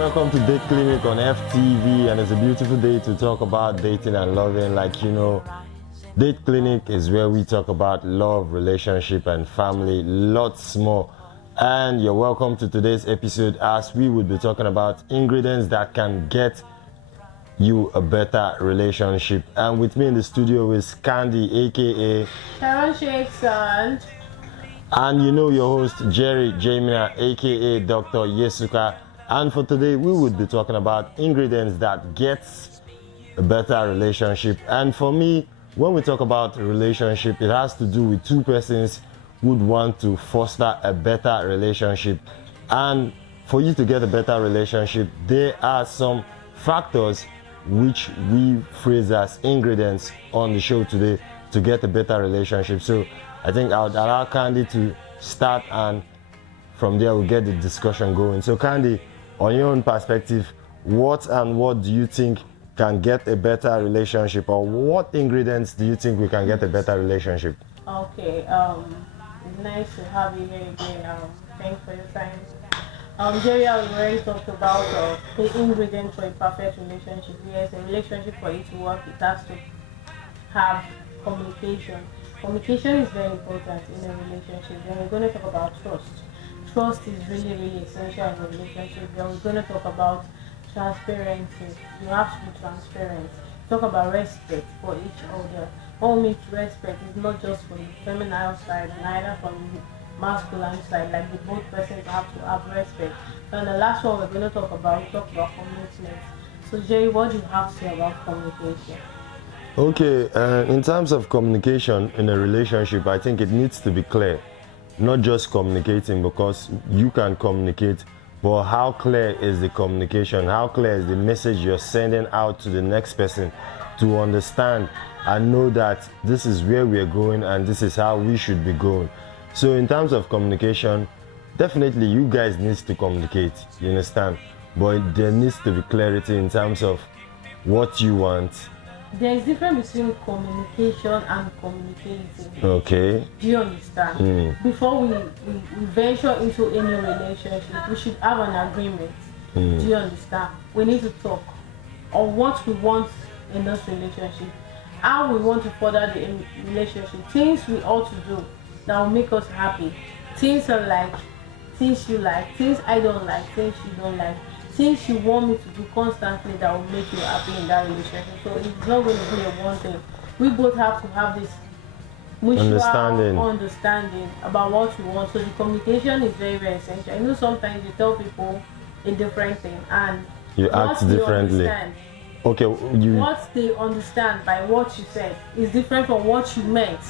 welcome to Date Clinic on FTV, and it's a beautiful day to talk about dating and loving. Date Clinic is where we talk about love, relationship, and family, lots more. And you're welcome to today's episode, as we would be talking about ingredients that can get you a better relationship. And with me in the studio is Candy, aka Sharon Shakes, and you know your host Jerry Jamina, aka Dr. Yesuka. And for today, we would be talking about ingredients that gets a better relationship. And for me, when we talk about relationship, it has to do with two persons who would want to foster a better relationship. And for you to get a better relationship, there are some factors which we phrase as ingredients on the show today to get a better relationship. So I think I would allow Candy to start, and from there we'll get the discussion going. So Candy, on your own perspective, what do you think can get a better relationship, or what ingredients do you think we can get a better relationship? Okay, it's nice to have you here again. Thanks for your time. Jerry, I already talked about the ingredients for a perfect relationship. Yes, a relationship, for it to work, it has to have communication. Communication is very important in a relationship. Then we're going to talk about trust. Trust is really, really essential in a relationship. Then we're going to talk about transparency. You have to be transparent. Talk about respect for each other. What we mean respect is not just from the feminine side, neither from the masculine side. Like, the both persons have to have respect. And the last one we're going to talk about commitment. So Jerry, what do you have to say about communication? Okay, in terms of communication in a relationship, I think it needs to be clear. Not just communicating, because you can communicate, but how clear is the communication? How clear is the message you're sending out to the next person to understand and know that this is where we're going and this is how we should be going? So in terms of communication, definitely you guys need to communicate, you understand? But there needs to be clarity in terms of what you want. There is difference between communication and communicating. Okay. Do you understand? Before we venture into any relationship, we should have an agreement. Do you understand? We need to talk on what we want in this relationship, how we want to further the relationship, things we ought to do that will make us happy, things I like, things you like, things I don't like, things you don't like, things you want me to do constantly that will make you happy in that relationship. So it's not going to be a one thing. We both have to have this mutual understanding about what we want. So the communication is very, very essential. I know sometimes you tell people a different thing and you act differently. Okay, what they understand by what you said is different from what you meant.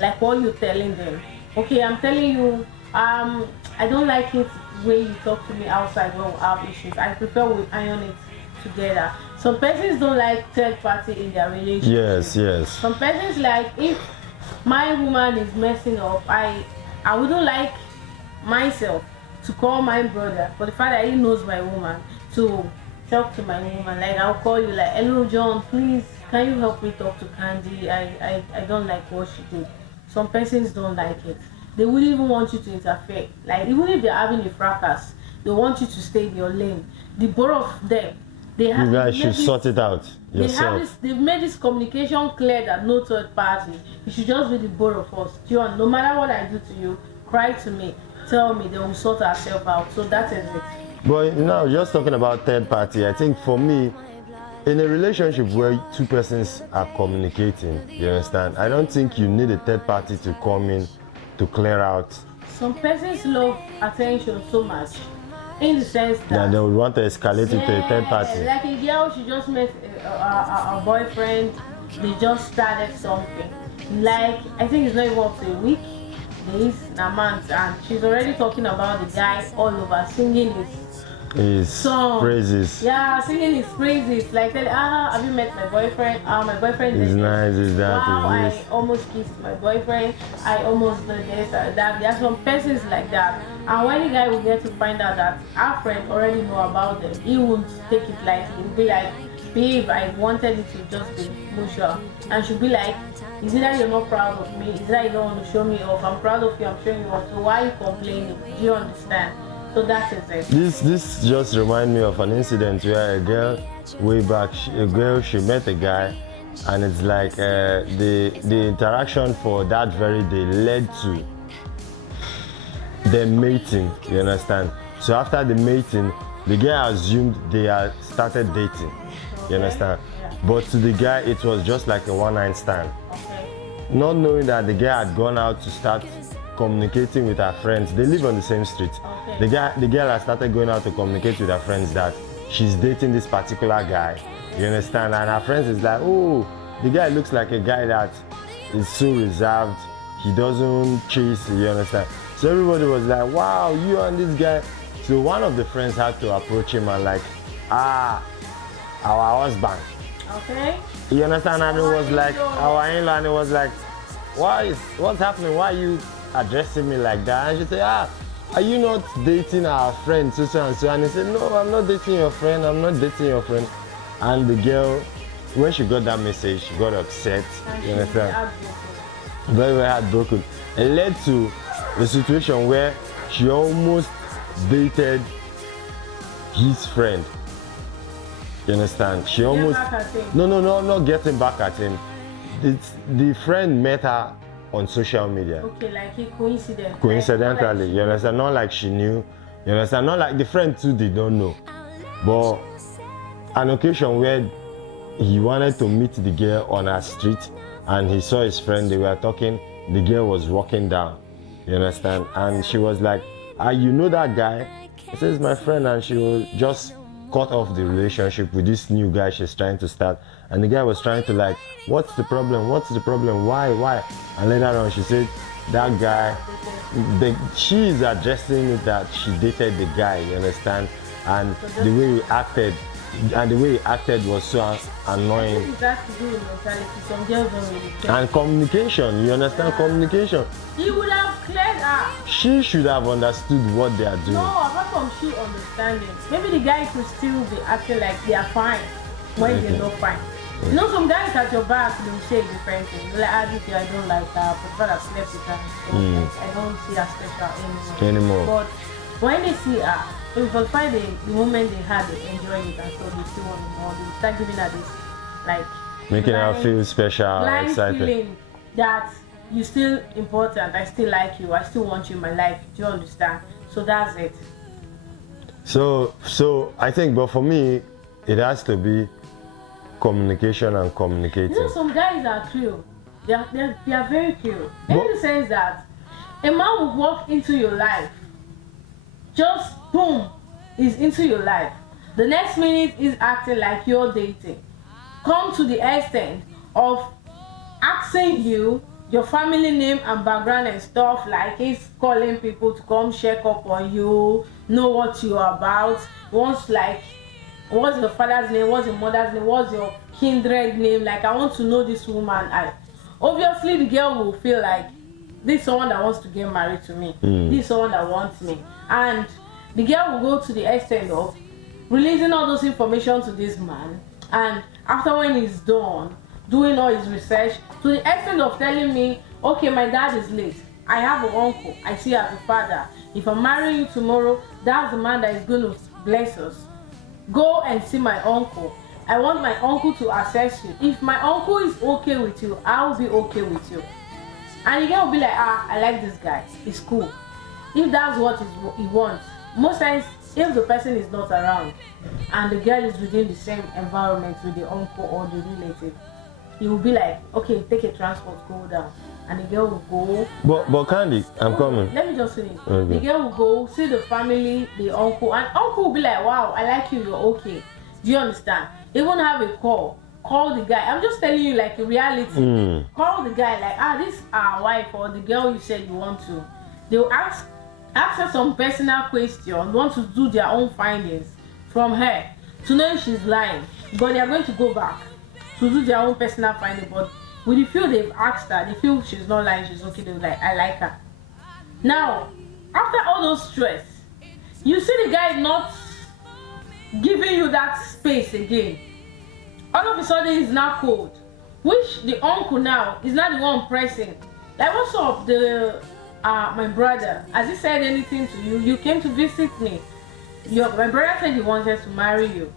Like what you're telling them. Okay, I'm telling you, I don't like it when you talk to me outside when we have issues. I prefer we iron it together. Some persons don't like third party in their relationship. Yes. Some persons like, if my woman is messing up, I wouldn't like myself to call my brother for the fact that he knows my woman to talk to my woman. Like, I'll call you like, hello John, please can you help me talk to Candy? I don't like what she did. Some persons don't like it. They wouldn't even want you to interfere. Like, even if they're having a fracas, they want you to stay in your lane. The both of them, you guys should sort it out yourself. They've made this communication clear that no third party. It should just be the both of us. No matter what I do to you, cry to me, tell me, then we'll sort ourselves out. So that is it. But now, just talking about third party, I think for me, in a relationship where two persons are communicating, you understand, I don't think you need a third party to come in to clear out. Some persons love attention so much, in the sense that they would want to escalate it to a third party. Like a girl, she just met a boyfriend, they just started something. Like, I think it's not even up to a week, days, a month, and she's already talking about the guy all over, singing his song. Praises. Yeah, singing his praises. Like, have you met my boyfriend? My boyfriend is nice, is that, wow, is this. I almost kissed my boyfriend. I almost did this or that. There are some persons like that. And when the guy will get to find out that our friend already know about them, he won't take it lightly. He'll be like, babe, I wanted it to just be mutual. And she'll be like, is it that you're not proud of me? Is it that you don't want to show me off? I'm proud of you, I'm showing you off. So why are you complaining? Do you understand? So that is it. This just remind me of an incident where a girl way back, she met a guy, and it's like the interaction for that very day led to them mating. You understand? So after the mating, the girl assumed they had started dating. You understand? Yeah. But to the guy, it was just like a one-night stand. Okay. Not knowing that the girl had gone out to start communicating with her friends. They live on the same street. Okay. The girl has started going out to communicate with her friends that she's dating this particular guy. You understand? And her friends is like, oh, the guy looks like a guy that is so reserved. He doesn't chase. You understand? So everybody was like, wow, you and this guy. So one of the friends had to approach him and like, our husband. Okay. You understand? And it was like our in-law, and it was like, what's happening? Why are you addressing me like that? And she said, are you not dating our friend so and so? And he said, no, I'm not dating your friend. I'm not dating your friend. And the girl, when she got that message, she got upset. And You understand? she's Very, very heartbroken. It led to a situation where she almost dated his friend. You understand? She almost back at him. no, not getting back at him. The friend met her on social media. Okay, like he coincidentally. Coincidentally, you understand? Not like she knew. You understand? Not like the friend too did not know. But an occasion where he wanted to meet the girl on her street, and he saw his friend, they were talking, the girl was walking down. You understand? And she was like, you know that guy? He says, my friend, and she was just cut off the relationship with this new guy she's trying to start. And the guy was trying to like, what's the problem? What's the problem? Why? And later on she said, that guy, she is addressing it that she dated the guy, you understand? And the way he acted was so annoying. It has to do with mentality. Some girls don't really care. And communication, you understand? Communication. He would have cleared her. She should have understood what they are doing. No, apart from she understanding. Maybe the guy could still be acting like they are fine when they're not fine. You know, some guys at your back, they'll say different things. Like, I don't like her, but I slept with her. I don't see her special anymore. But when they see her, if you find the moment they had, they enjoy it, and so they still want more. They start giving her this, like, making her feel special, excited. Feeling that you're still important. I still like you. I still want you in my life. Do you understand? So that's it. So I think, but for me, it has to be communication and communicating. You know, some guys are cruel. They are very cruel. In the sense that a man will walk into your life, just boom, is into your life. The next minute is acting like you're dating. Come to the extent of asking you your family name and background and stuff, like he's calling people to come check up on you, know what you're about. Wants like, what's your father's name, what's your mother's name, what's your kindred name, like I want to know this woman. Obviously the girl will feel like this is someone that wants to get married to me, this is someone that wants me, and the girl will go to the extent of releasing all those information to this man, and after when he's done doing all his research, to the extent of telling me, okay, my dad is late, I have an uncle, I see as a father, if I'm marrying you tomorrow, that's the man that is going to bless us. Go and see my uncle. I want my uncle to assess you. If my uncle is okay with you, I will be okay with you. And the guy will be like, I like this guy, he's cool. If that's what he wants. Most times, if the person is not around and the girl is within the same environment with the uncle or the relative, he will be like, okay, take a transport, go down. And the girl will go. But Candy, I'm coming. Let me just finish. Okay. The girl will go, see the family, the uncle, and uncle will be like, wow, I like you, you're okay. Do you understand? Even have a call the guy. I'm just telling you like a reality. Call the guy like, this is our wife or the girl you said you want to. They'll ask her some personal questions, want to do their own findings from her to know if she's lying. But they are going to go back to do their own personal finding. But with the feel they've asked her, they feel she's not lying, she's okay, they're like, I like her. Now, after all those stress, you see the guy not giving you that space again. All of a sudden he's now cold, which the uncle now is not the one pressing. Like, what's up? The my brother, has he said anything to you? You came to visit me. My brother said he wanted to marry you.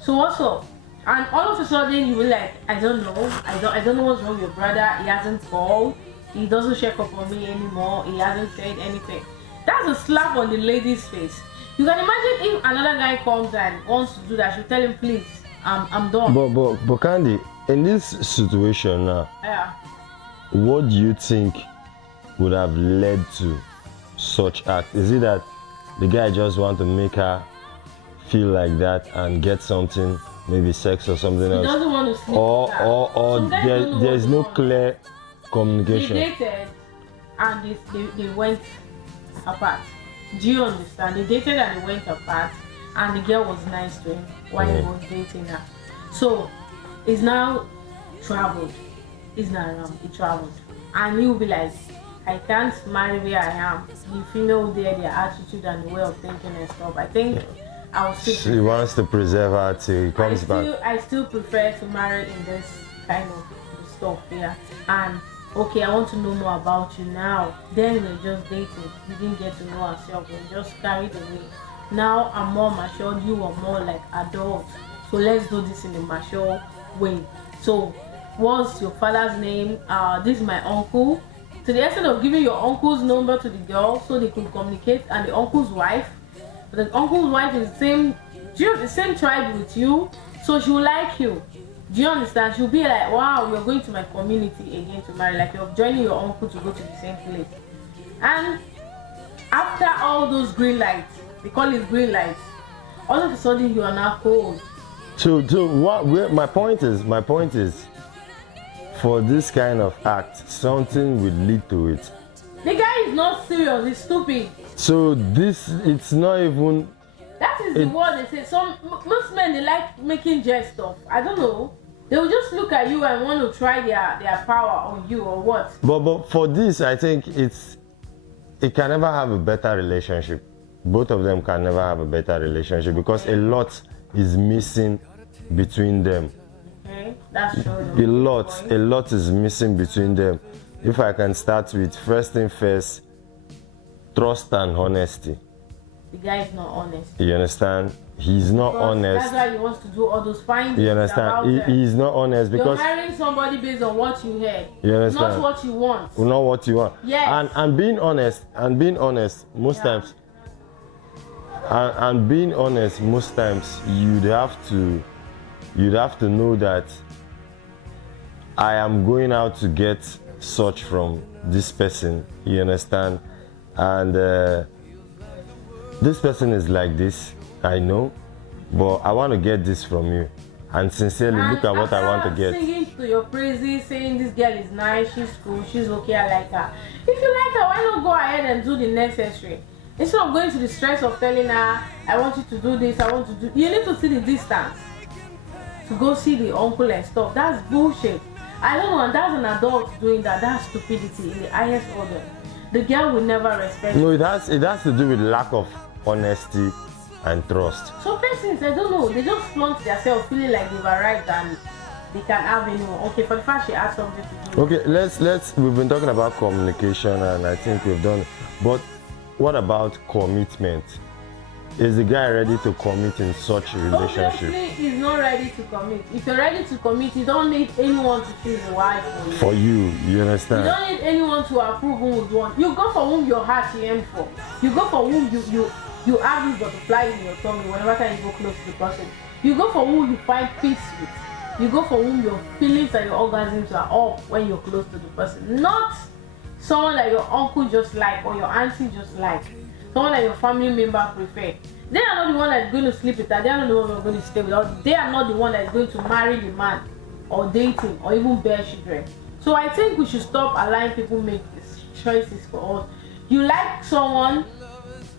So what's up? And all of a sudden you were like, I don't know. I don't know what's wrong with your brother. He hasn't called. He doesn't check up on me anymore. He hasn't said anything. That's a slap on the lady's face. You can imagine if another guy comes and wants to do that, she'll tell him, please, I'm done. But Candy, in this situation now, Yeah. what do you think would have led to such act? Is it that the guy just want to make her feel like that and get something, maybe sex or something He else? doesn't want to sleep Or with her. Some guys don't know there's what's no wrong. clear They communication. dated and they went apart. Do you understand? They dated and they went apart, and the girl was nice to him while he was dating her. So he's now traveled. He's not around. He traveled, and he'll be like, I can't marry where I am. The female there, their attitude and the way of thinking and stuff. I think I'll still. She wants to preserve her till he comes back. I still prefer to marry in this kind of stuff here. And okay, I want to know more about you now. Then we're just dating. We didn't get to know ourselves. We just carried away. Now I'm more matured. You are more like adults. So let's do this in a mature way. So, what's your father's name? This is my uncle. To the extent of giving your uncle's number to the girl so they could communicate, and the uncle's wife. The uncle's wife is the same tribe with you, so she will like you. Do you understand? She'll be like, wow, you're going to my community again to marry, like you're joining your uncle to go to the same place. And after all those green lights, they call it green lights, all of a sudden you are now cold. So my point is, for this kind of act, something will lead to it. The guy is not serious, he's stupid. So it's not even. That is the word they say. Most men, they like making jest stuff. I don't know. They will just look at you and want to try their power on you or what. But for this, I think it can never have a better relationship. Both of them can never have a better relationship because a lot is missing between them. Okay, that's true. A lot is missing between them. If I can start with first thing first, trust and honesty. The guy is not honest. You understand? He's not Because honest. that's why he wants to do all those findings. You understand? He's not honest because you're hiring somebody based on what you heard. You understand? Not what you want. Not what you want. Yes. And being honest, most times. And being honest, most times you'd have to know that I am going out to get such from this person. You understand? And this person is like this, I know, but I want to get this from you. And sincerely, look at what I want to get. Singing to your praises, saying this girl is nice, she's cool, she's okay, I like her. If you like her, why not go ahead and do the necessary? Instead of going to the stress of telling her, I want you to do this, I want to do. You need to see the distance to go see the uncle and stuff. That's bullshit. I don't know, and that's an adult doing that. That's stupidity in the highest order. The girl will never respect you. No, it has to do with lack of honesty and trust. So persons, I don't know, they just flaunt themselves feeling like they've arrived and they can have anyone. Okay, for the fact she has something to do. Okay, we've been talking about communication and I think we've done, but what about commitment? Is the guy ready to commit in such a relationship? Obviously, he's not ready to commit. If you're ready to commit, you don't need anyone to choose a wife for you. For you, you understand? You don't need anyone to approve who would want. You go for whom your heart yearns for. You go for whom you have these butterflies in your tummy whenever time you go close to the person. You go for whom you find peace with. You go for whom your feelings and your orgasms are up when you're close to the person. Not someone that your uncle just like or your auntie just like. Someone that your family member prefer. They are not the one that's going to sleep with her. They are not the one that's going to stay with her. They are not the one that's going to marry the man or date him or even bear children. So I think we should stop allowing people make these choices for us. You like someone,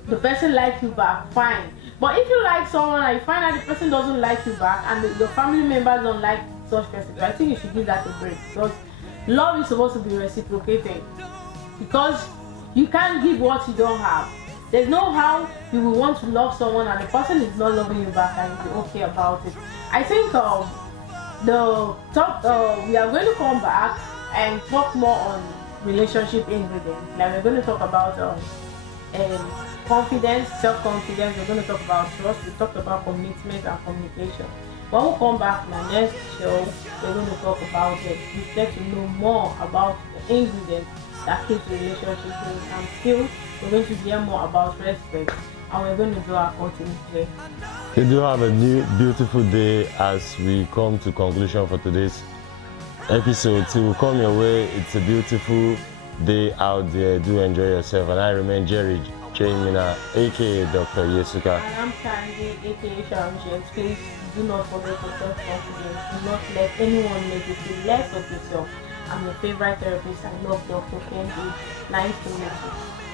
the person likes you back, fine. But if you like someone and you find out the person doesn't like you back and your family members don't like such person, I think you should give that a break because love is supposed to be reciprocated. Because you can't give what you don't have. There's no how you will want to love someone and the person is not loving you back and you'll be okay about it. I think we are going to come back and talk more on relationship ingredients. Like we're going to talk about confidence, self-confidence. We're going to talk about trust. We talked about commitment and communication. When we come back in our next show, we're going to talk about it. You get to know more about the ingredients that keeps the relationship going. And still, we're going to hear more about respect. And we're going to do our ultimate play. You do have a new beautiful day as we come to conclusion for today's episode. Till we come your way, it's a beautiful day out there. Do enjoy yourself. And I remain Jerry Jamina, aka Dr. Yesuka. And I'm Candy, aka Sharon James. Please do not forget your self-confidence. Do not let anyone make you feel less of yourself. I'm your favorite therapist. I love Dr. Candy. Nice to meet you.